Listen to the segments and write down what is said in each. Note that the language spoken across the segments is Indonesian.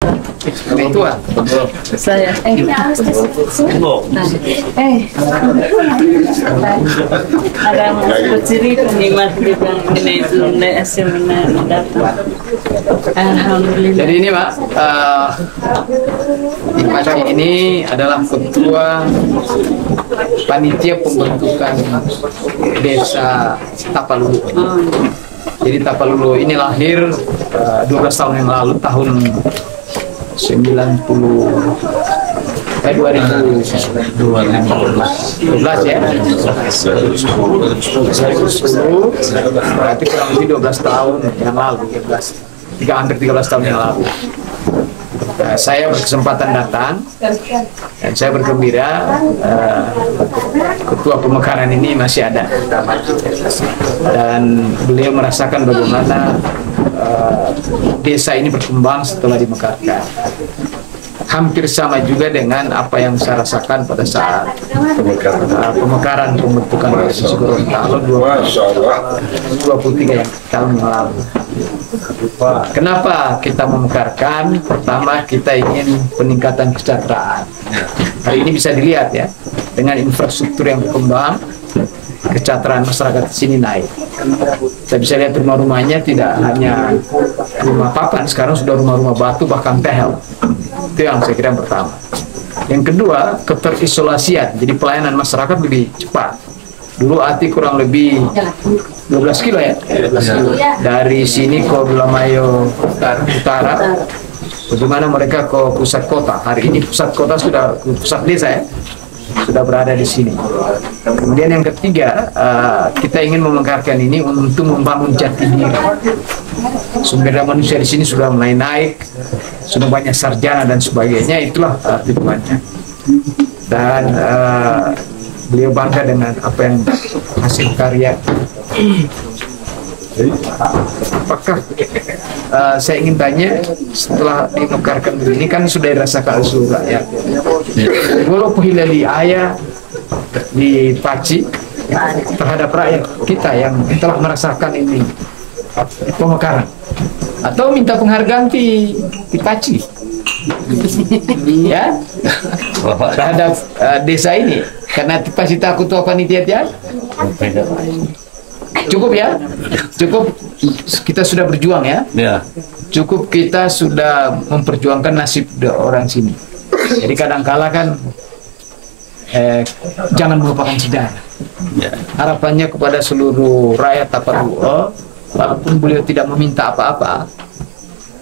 Tua. Saya ada cerita nih mas bilang ini itu hasil mendatang. Alhamdulillah. Jadi ini Pak, Pak ini adalah ketua panitia pembentukan desa Tapalulu. Jadi Tapalulu ini lahir 12 tahun yang lalu, tahun 2012 ya. 2010 berarti kurang lebih 12 tahun yang lalu, hampir 13 tahun yang lalu. Saya berkesempatan datang dan saya bergembira ketua pemekaran ini masih ada dan beliau merasakan bagaimana desa ini berkembang setelah dimekarkan. Hampir sama juga dengan apa yang saya rasakan pada saat pemekaran pembentukan Provinsi Gorontalo 23 tahun yang lalu. Kenapa kita memekarkan? Pertama, kita ingin peningkatan kesejahteraan. Hari ini bisa dilihat ya, dengan infrastruktur yang berkembang, kesejahteraan masyarakat di sini naik. Kita bisa lihat rumah-rumahnya tidak hanya rumah papan, sekarang sudah rumah-rumah batu bahkan tehel. Itu yang saya kira yang pertama. Yang kedua, keterisolasian. Jadi pelayanan masyarakat lebih cepat. Dulu Ati kurang lebih 12 kilo ya, 12 kilo. Dari sini ke Bulamayo Utara, bagaimana mereka ke pusat kota. Hari ini pusat kota sudah, pusat desa ya, sudah berada di sini. Kemudian yang ketiga, kita ingin memekarkan ini untuk membangun jati diri. Sumber daya manusia di sini sudah mulai naik, sudah banyak sarjana dan sebagainya. Itulah tujuannya. Dan beliau bangga dengan apa yang hasil karya. Apakah saya ingin tanya, setelah dimekarkan begini kan sudah dirasakan seluruh rakyat. Kalau pohilali ayah di Paci terhadap rakyat kita yang telah merasakan ini pemekaran, atau minta penghargaan di Paci ya terhadap desa ini, karena Paci takut apa panitia ya. Cukup ya, cukup kita sudah berjuang ya. Cukup kita sudah memperjuangkan nasib orang sini. Jadi kadangkala kan jangan melupakan sejarah. Harapannya kepada seluruh rakyat Tapaluo, walaupun beliau tidak meminta apa-apa,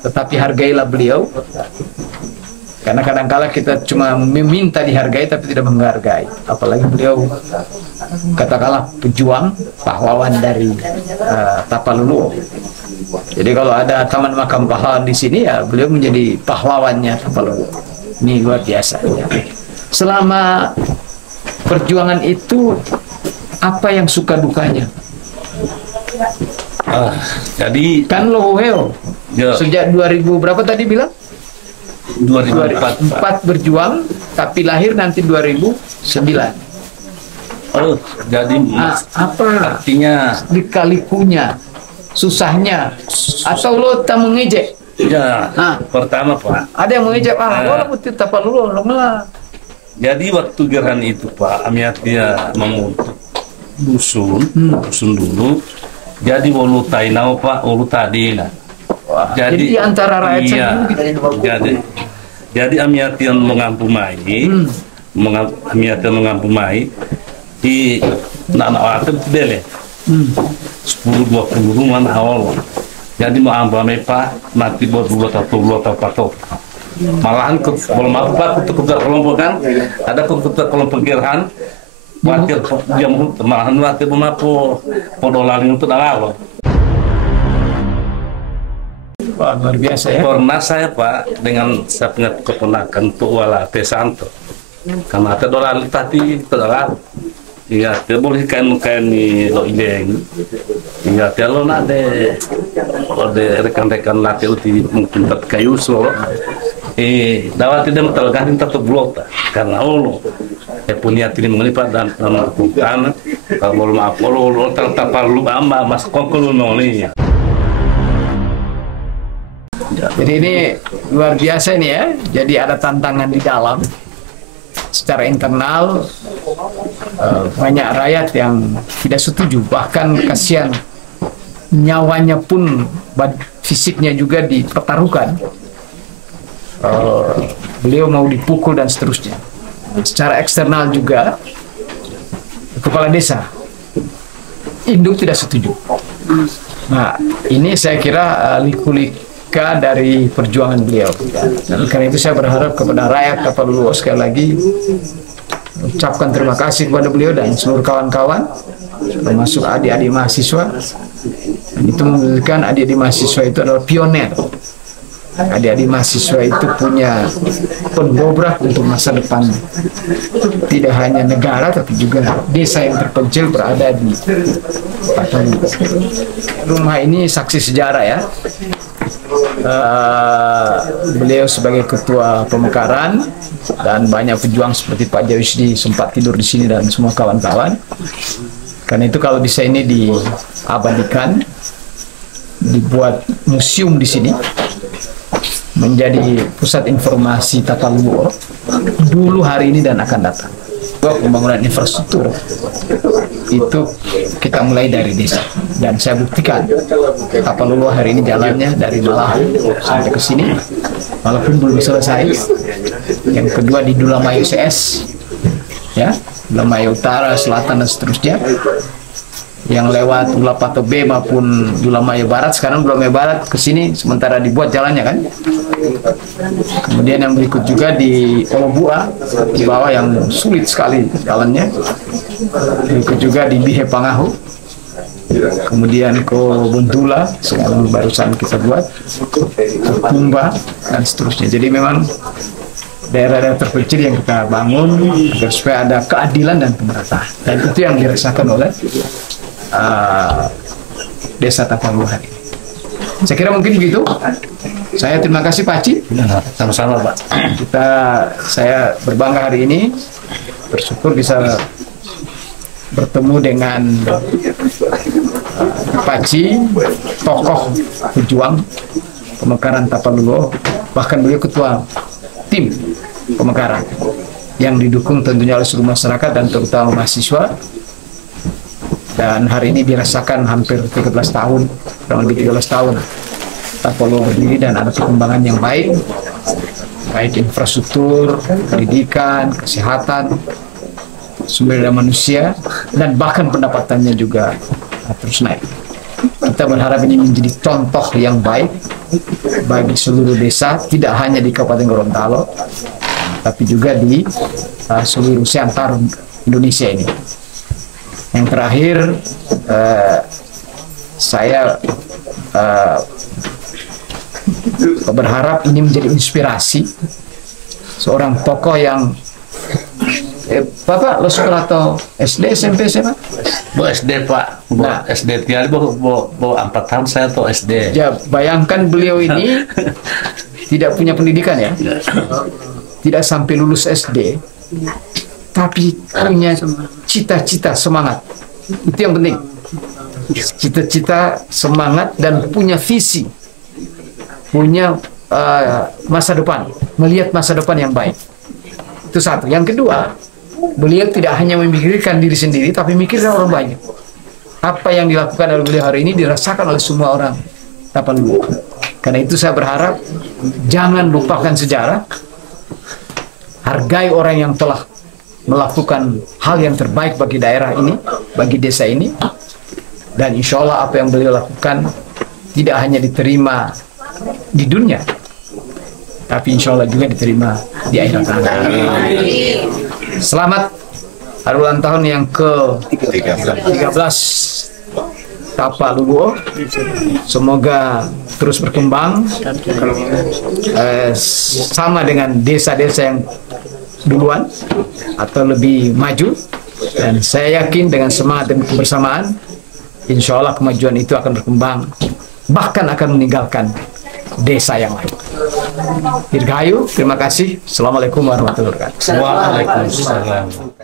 tetapi hargailah beliau. Karena kadangkala kita cuma meminta dihargai tapi tidak menghargai. Apalagi beliau katakanlah pejuang, pahlawan dari Tapalulu. Jadi kalau ada taman makam pahlawan di sini ya beliau menjadi pahlawannya Tapalulu. Ini luar biasa. Selama perjuangan itu apa yang suka dukanya? Jadi kan Loheo sejak 2000 berapa tadi bilang? 2004 berjuang, tapi lahir nanti 2009. Jadi apa artinya dikalikunya, susahnya, atau lo tak mengejek? Ya, pertama Pak, ada yang mengejek, lo mesti Tapalulu, lo melah. Jadi waktu gerakan itu Pak, Amiatia membentuk dusun dulu. Jadi walu tainau Pak, walu tadina. Jadi antara rakyat jadi Amiatian mengampumai, mengampumai di anak itu bele 10-20 rumah awal. Jadi mau ampumai Pak, mati buat dulu atau patok. Malahan belum apa untuk kelompok kan, ada kelompok gerakan. Wakil dia malahan wakil pemapu podolan itu dah. Wah, luar biasa ya. Pernah saya Pak dengan saya punya keponakan Tuk Wala Pesanto. Karena ada dolar tadi terlalu. Iya, dia boleh kain ni lo ileng. Iya, dia lo nade rekan-rekan latih uti mungkin tak kayu so. Dapat tidak mentalkan tetap blok karena lo punya tini mengelipat dan melakukan kalau maaf lo tetap perlu ama mas kokol nolnya. Jadi ini luar biasa ini ya. Jadi ada tantangan di dalam. Secara internal banyak rakyat yang tidak setuju, bahkan kasihan nyawanya pun fisiknya juga dipertaruhkan. Beliau mau dipukul dan seterusnya. Secara eksternal juga kepala desa induk tidak setuju. Nah, ini saya kira liku-lika dari perjuangan beliau. Dan karena itu saya berharap kepada rakyat Tapanuluo sekali lagi ucapkan terima kasih kepada beliau dan seluruh kawan-kawan, termasuk adik-adik mahasiswa. Dan itu menunjukkan adik-adik mahasiswa itu adalah pioner. Adik-adik mahasiswa itu punya pendobrak untuk masa depan tidak hanya negara tapi juga desa yang terpencil berada di Tapanuluo. Rumah ini saksi sejarah ya. Beliau sebagai ketua pemekaran dan banyak pejuang seperti Pak Jawisdi sempat tidur di sini dan semua kawan-kawan. Karena itu kalau bisa ini diabadikan, dibuat museum di sini, menjadi pusat informasi Tapanuluo dulu, hari ini dan akan datang. Pembangunan infrastruktur itu kita mulai dari desa, dan saya buktikan Tapanuluo hari ini jalannya dari Malahan sampai ke sini walaupun belum selesai. Yang kedua di Dulamayo CS ya, Dulamayo Utara, Selatan dan seterusnya, yang lewat Ulapato B maupun Dulamayo Barat. Sekarang Dulamayo Barat ke sini sementara dibuat jalannya kan. Kemudian yang berikut juga di Olobua di bawah yang sulit sekali jalannya. Berikut juga di Bihe Pangahu. Kemudian ke Buntula sekarang barusan kita buat, ke Kumba dan seterusnya. Jadi memang daerah-daerah terpencil yang kita bangun agar supaya ada keadilan dan pemerataan. Dan itu yang dirasakan oleh Desa Tapanuluo hari ini. Saya kira mungkin begitu. Saya terima kasih Pak Ci. Sama-sama Pak. Saya berbangga hari ini, bersyukur bisa bertemu dengan Pak Ci, tokoh pejuang pemekaran Tapanuluo, bahkan beliau ketua tim pemekaran yang didukung tentunya oleh seluruh masyarakat dan terutama mahasiswa. Dan hari ini dirasakan hampir 13 tahun, kurang lebih 13 tahun Tapanuluo berdiri dan ada perkembangan yang baik infrastruktur, pendidikan, kesehatan, sumber daya manusia, dan bahkan pendapatannya juga terus naik. Kita berharap ini menjadi contoh yang baik bagi seluruh desa, tidak hanya di Kabupaten Gorontalo, tapi juga di seluruh seantero Indonesia ini. Yang terakhir, saya berharap ini menjadi inspirasi seorang tokoh yang Bapak lo sekolah atau SD, SMP, SMA? Bu SD Pak, Nah, SD tiada bu 4 tahun saya tuh SD. ya bayangkan beliau ini tidak punya pendidikan ya, tidak sampai lulus SD, tapi punya cita-cita, semangat. Itu yang penting. Cita-cita, semangat, dan punya visi, punya masa depan, melihat masa depan yang baik. Itu satu. Yang kedua, beliau tidak hanya memikirkan diri sendiri, tapi mikirkan orang banyak. Apa yang dilakukan oleh beliau hari ini dirasakan oleh semua orang Tapanuluo. Karena itu saya berharap jangan lupakan sejarah, hargai orang yang telah melakukan hal yang terbaik bagi daerah ini, bagi desa ini, dan insya Allah apa yang beliau lakukan tidak hanya diterima di dunia, tapi insya Allah juga diterima di akhirat nanti. Selamat hari ulang tahun yang ke-13 Tapanuluo. Semoga terus berkembang sama dengan desa-desa yang duluan atau lebih maju, dan saya yakin dengan semangat dan kebersamaan insya Allah kemajuan itu akan berkembang, bahkan akan meninggalkan desa yang lain. Dirgahayu, terima kasih. Assalamualaikum warahmatullahi wabarakatuh. Waalaikumsalam.